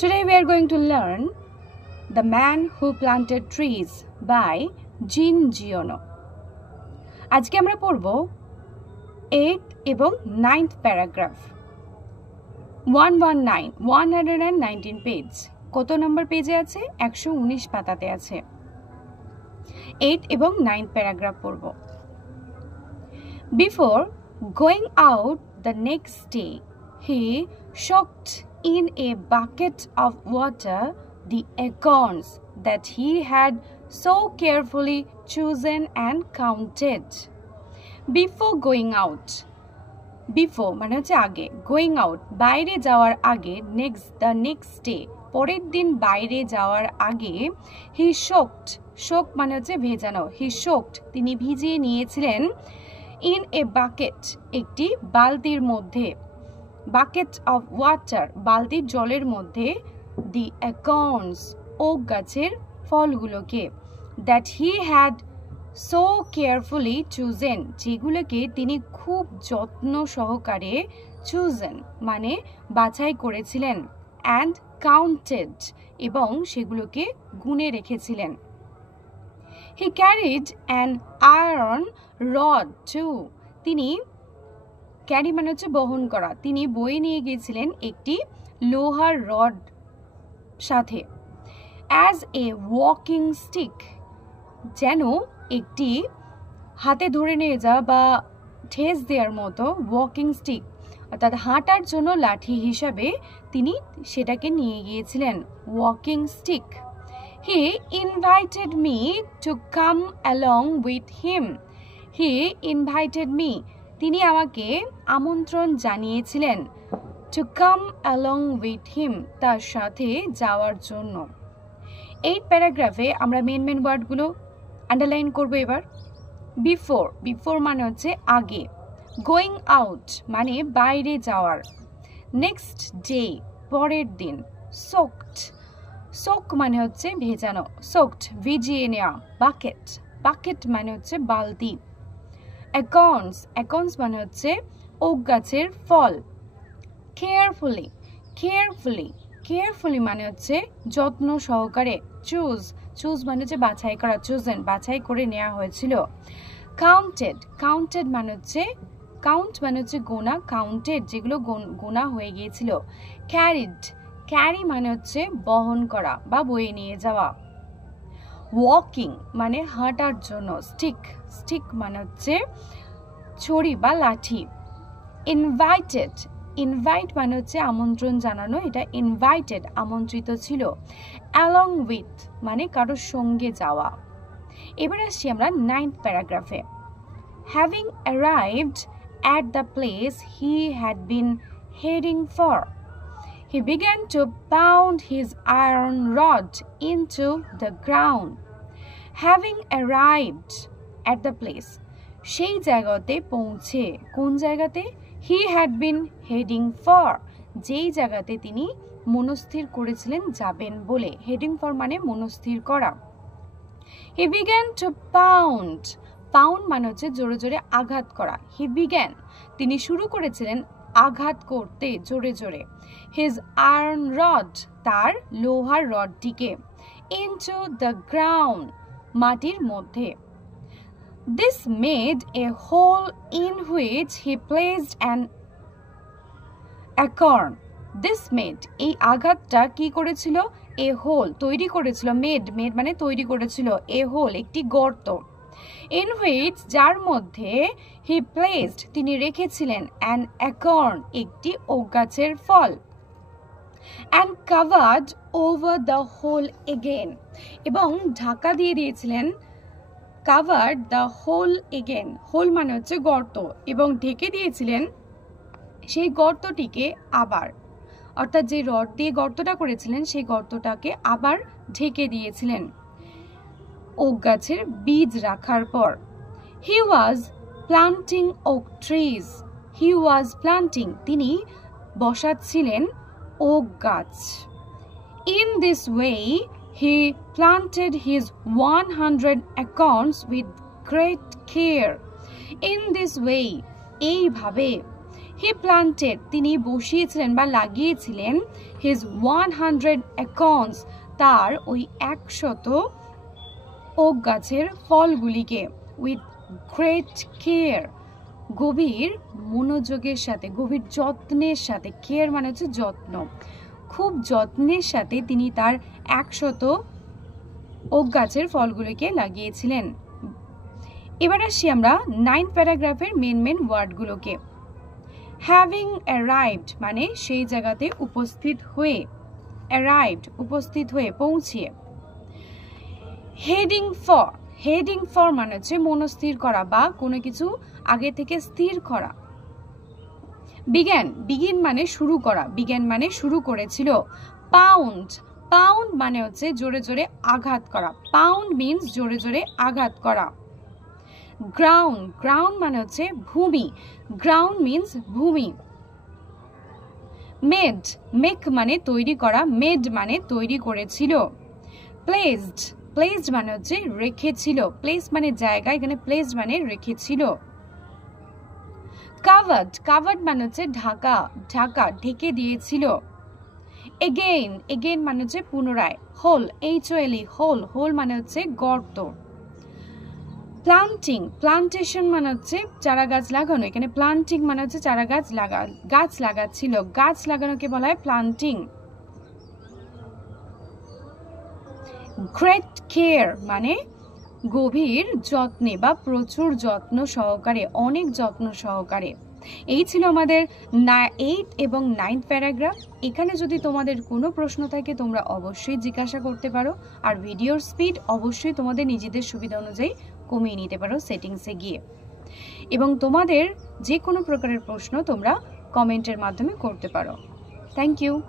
Today we are going to learn The Man Who Planted Trees by Jean Giono. আজকে আমরা পড়ব 8th এবং 9th paragraph 119 page. কত নম্বর পেজে আছে? 119 পাতাতে আছে। 8th এবং 9th প্যারাগ্রাফ পড়ব। Before going out the next day, he soaked in a bucket of water the acorns that he had so carefully chosen and counted. Before going out, before মানে হচ্ছে আগে, going out বাইরে যাওয়ার আগে, the next day পরের দিন বাইরে যাওয়ার আগে, he soaked মানে হচ্ছে ভেজানো, he soaked তিনি ভিজিয়ে নিয়েছিলেন, in a bucket একটি বালতির মধ্যে, bucket of water বালতির জলের মধ্যে, the acorns ওক গাছের ফলগুলোকে, that he had so carefully chosen যেগুলোকে তিনি খুব যত্ন সহকারে, chosen মানে বাছাই করেছিলেন, and counted এবং সেগুলোকে গুণে রেখেছিলেন। He carried an iron rod too. তিনি ক্যারি মানে হচ্ছে বহন করা, তিনি বয়ে নিয়ে গিয়েছিলেন একটি লোহার রড সাথে, as a walking stick যেন একটি হাতে ধরে নিয়ে যাওয়া বা ঠেস দেওয়ার মতো ওয়াকিং স্টিক অর্থাৎ হাঁটার জন্য লাঠি হিসাবে তিনি সেটাকে নিয়ে গিয়েছিলেন, walking stick. He invited me to come along with him. He invited me তিনি আমাকে আমন্ত্রণ জানিয়েছিলেন, to come along with him তার সাথে যাওয়ার জন্য। এই প্যারাগ্রাফে আমরা মেন ওয়ার্ডগুলো আন্ডারলাইন করব এবার। বিফোর মানে হচ্ছে আগে, গোয়িং আউট মানে বাইরে যাওয়ার, নেক্সট ডে পরের দিন, সোক মানে হচ্ছে ভেজানো, সোকড ভিজিয়ে নেওয়া, বাকেট মানে হচ্ছে বালতি, অ্যাকর্নস মানে হচ্ছে ওক গাছের ফল, কেয়ারফুলি মানে হচ্ছে যত্ন সহকারে, চুজ মানে হচ্ছে বাছাই করা, চুজেন বাছাই করে নেওয়া হয়েছিল, কাউন্টেড মানে হচ্ছে গোনা, কাউন্টেড যেগুলো গোনা হয়ে গিয়েছিল, ক্যারি মানে হচ্ছে বহন করা বা বয়ে নিয়ে যাওয়া, ওয়াকিং মানে হাঁটার জন্য, স্টিক মানে হচ্ছে ছড়ি বা লাঠি, ইনভাইট মানে হচ্ছে আমন্ত্রণ জানানো, এটা ইনভাইটেড আমন্ত্রিত ছিল, অ্যালং উইথ মানে কারোর সঙ্গে যাওয়া। এবার আসছি আমরা 9th প্যারাগ্রাফে। Having arrived at the place he had been heading for, he began to pound his iron rod into the ground. Having arrived at the place সেই জায়গাতে পৌঁছে, কোন জায়গাতে? he had been heading for যেই জায়গাতে তিনি মনস্থির করেছিলেন যাবেন বলে, heading for মানে মনস্থির করা। he began to pound মানে হচ্ছে জোরে জোরে আঘাত করা, he began তিনি শুরু করেছিলেন আঘাত করতে জোরে জোরে, his iron rod তার লোহার রডটিকে, into the ground মাটির মধ্যে। This made a hole in which he placed an acorn. This made এই আঘাতটা কি করেছিল? a hole তৈরি করেছিল, made মানে তৈরি করেছিল, a hole একটি গর্ত, in which যার মধ্যে he placed তিনি রেখেছিলেন an acorn একটি ওক গাছের ফল, and covered over the hole again এবং ঢাকা দিয়ে দিয়েছিলেন, covered the hole again hole মানে হচ্ছে গর্ত, এবং ঢেকে দিয়েছিলেন সেই গর্তটিকে আবার, অর্থাৎ যে রড দিয়ে গর্তটা করেছিলেন সেই গর্তটাকে আবার ঢেকে দিয়েছিলেন ওক গাছের বীজ রাখার পর। he was planting oak trees. he was planting তিনি বসাচ্ছিলেন ওক গাছ। in this way he planted his 100 acorns with great care. in this way এইভাবে হি প্লান্টেড তিনি বসিয়েছিলেন বা লাগিয়েছিলেন হিজ 100 acorns তার ওই 100 ওক গাছের ফলগুলিকে উইথ গ্রেট কেয়ার গভীর মনোযোগের সাথে গভীর যত্নের সাথে কেয়ার মানে হচ্ছে যত্ন খুব যত্নের সাথে তিনি তার 100 ওক গাছের ফলগুলিকে লাগিয়েছিলেন এবার আসি আমরা 9 প্যারাগ্রাফের মেন ওয়ার্ডগুলোকে হ্যাভিং অ্যারাইভড মানে সেই জায়গাতে উপস্থিত হয়ে অ্যারাইভড উপস্থিত হয়ে পৌঁছিয়ে হেডিং ফর মানে হচ্ছে মনস্থির করা বা কোনো কিছু আগে থেকে স্থির করা বিগিন মানে শুরু করা বিজ্ঞান মানে শুরু করেছিল পাউন্ড মানে হচ্ছে জোরে জোরে আঘাত করা পাউন্ড মিন্স জোরে জোরে আঘাত করা গ্রাউন্ড মানে হচ্ছে ভূমি গ্রাউন্ড মিন্স ভূমি মেক মানে তৈরি করা মেড মানে তৈরি করেছিল প্লেসড মানে হচ্ছে রেখেছিল প্লেস মানে জায়গা এখানে প্লেসড মানে রেখেছিল কাভার্ড মানে হচ্ছে ঢাকা ঢেকে দিয়েছিল এগেইন মানে হচ্ছে পুনরায় হোল মানে হচ্ছে গর্ত প্লান্টেশন মানে হচ্ছে চারা গাছ লাগানো এখানে প্লান্টিং মানে হচ্ছে চারা গাছ লাগাচ্ছিল গাছ লাগানোকে বলা হয় প্লান্টিং গ্রেট কেয়ার মানে গভীর যত্নে বা প্রচুর যত্ন সহকারে অনেক যত্ন সহকারে এই ছিল আমাদের 8 এবং 9 প্যারাগ্রাফ এখানে যদি তোমাদের কোনো প্রশ্ন থাকে তোমরা অবশ্যই জিজ্ঞাসা করতে পারো আর ভিডিওর স্পিড অবশ্যই তোমাদের নিজেদের সুবিধা অনুযায়ী কমিয়ে নিতে পারো সেটিংসে গিয়ে এবং তোমাদের যে কোনো প্রকারের প্রশ্ন তোমরা কমেন্টের মাধ্যমে করতে পারো থ্যাংক ইউ